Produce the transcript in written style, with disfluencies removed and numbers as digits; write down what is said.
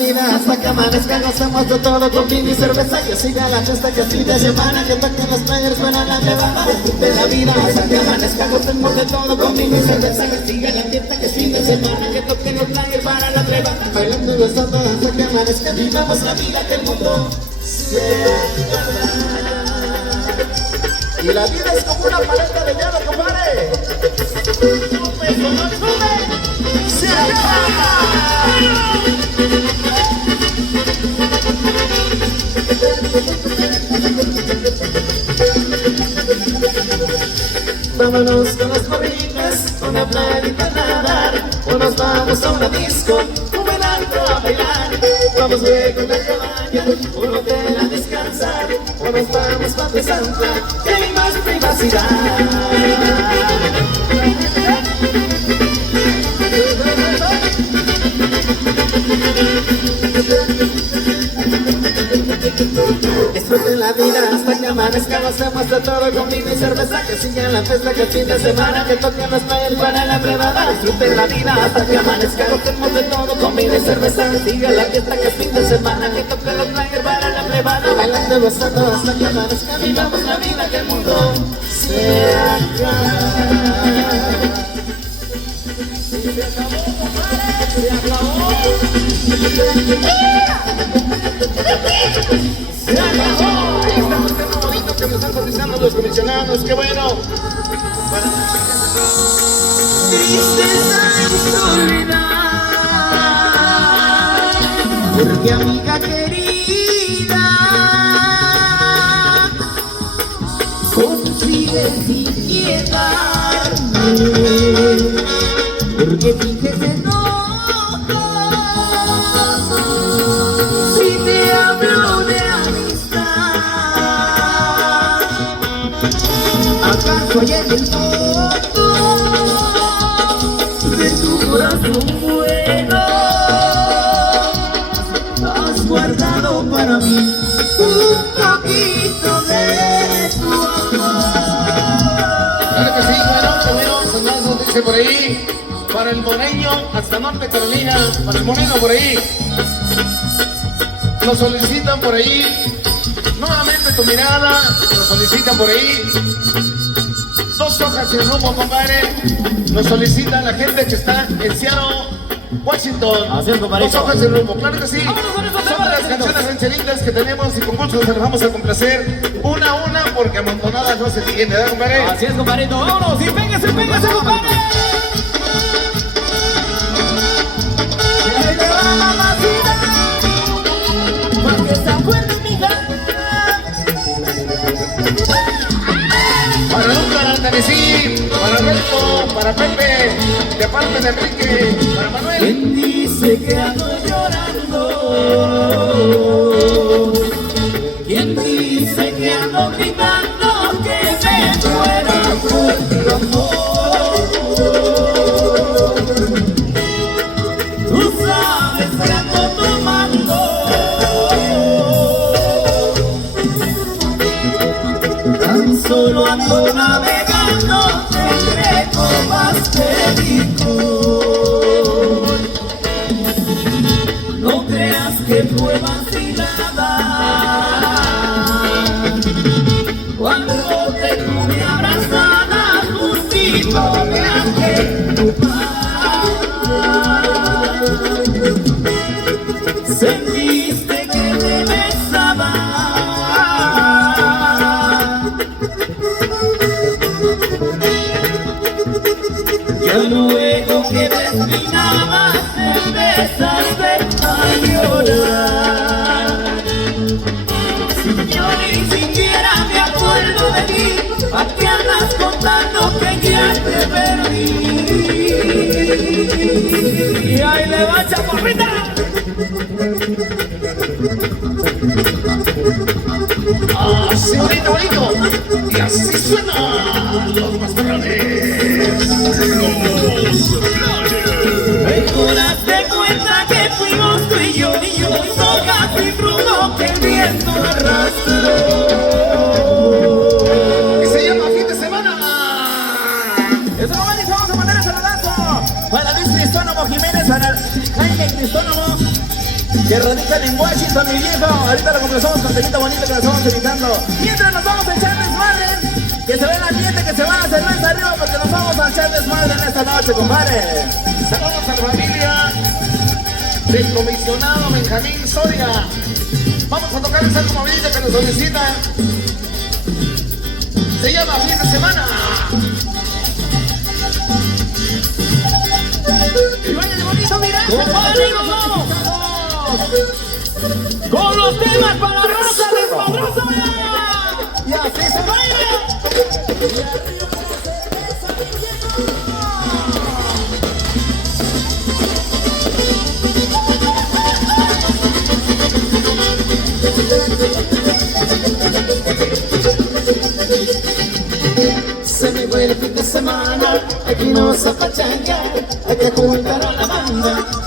vida hasta que amanezca, gozamos de todo con vino y cerveza. Que siga la fiesta, que es fin de semana, que toquen los players para la nevada. De la vida hasta que amanezca, gozamos de todo con vino y cerveza. Que siga la fiesta, que es fin de semana, que toquen los players para la nevada. Bailando y gozando hasta que amanezca, vivamos la vida que el mundo se acaba. Y la vida es como una paleta de hielo, compadre. ¡Sube, no sube! ¡Se acaba! Vámonos con las morritas, una playita a nadar, o nos vamos a una disco, un buen antro a bailar. Vamos luego a una cabaña, un hotel a descansar, o nos vamos pa' Santa, que hay más privacidad. Disfruten la vida hasta que amanezca, hacemos de todo con vino y cerveza. Que siga la fiesta, que el fin de semana, que toquen los players para la privada. Disfruten la vida hasta que amanezca, hacemos de todo con vino y cerveza. Que siga la fiesta, que el fin de semana, que toquen los players para la privada. Bailando y gozando hasta que amanezca, vivamos la vida que el mundo se acaba. Se acabó, compadre, se acabó. ¡Se acabó! Ahí está el tema bonito que me están cotizando los comisionados, ¡qué bueno! Tristeza y soledad, porque amiga querida, consigues inquietarme, porque finges enojo. Si te hablo de amistad, ¿acaso hay en el fondo de tu corazón bueno has guardado para mí un poquito de tu amor? Claro que sí, bueno, saludos, dice por ahí, para el Moreño, hasta Norte Carolina, para el Moreno por ahí. Nos solicitan por ahí, nuevamente tu mirada, nos solicitan por ahí. 2 hojas sin rumbo, compadre. Nos solicitan la gente que está en Seattle, Washington. Así es, compadrito. 2 hojas sin rumbo, claro que sí. Son de las canciones rancheritas que tenemos y con gusto se las vamos a complacer una a una porque amontonadas no se tiene, ¿verdad, compadre? Así es, compadrito, vámonos, y péguese, compadre. Ahí te va, mamacita, pa' que se acuerde mi gana. Para Lucas, Tennessee, para Alberto, para Pepe, de parte de Enrique, para Manuel. ¿Quién dice que ando llorando? ¿Quién dice que ando gritando que me muero por tu amor? Tú sabes que ando tomando, tan solo ando navegando entre copas de licor. No creas que fue vacilada cuando te tuve abrazada justito me dejé tu paz. Sentiste que te besaba, ya luego que terminabas empezaste a llorar. Si yo ni siquiera me acuerdo de ti, ¿a qué andas contando que ya te perdí? Y ahí le va, chaparrita. Así bonito, bonito. Y así suenan los pastorales. Mejoras de cuenta que fuimos tú y yo hojas y fruto que el viento arrastró. Y se llama Fin de Semana. Eso no vale, vamos a mandar el saludazo para Luis Cristónomo Jiménez, para Jaime Cristónomo, que radican en Washington, mi viejo. Ahorita lo complacemos con temita bonito que nos estamos evitando. Mientras nos vamos a echar desmadre, que se ve el ambiente, que se va a hacer más arriba, porque nos vamos a echar desmadre en esta noche, compadre. Saludos a la familia del comisionado Benjamín Soria. Vamos a tocar esa comodita que nos solicita. Se llama Fin de Semana. Y vaya bonito, mira, compadre, vamos. Con los temas para Rosa Desmadrosa. Y así se baila. Se me fue el fin de semana, aquí no vamos a pachanguear, hay que juntar a la banda.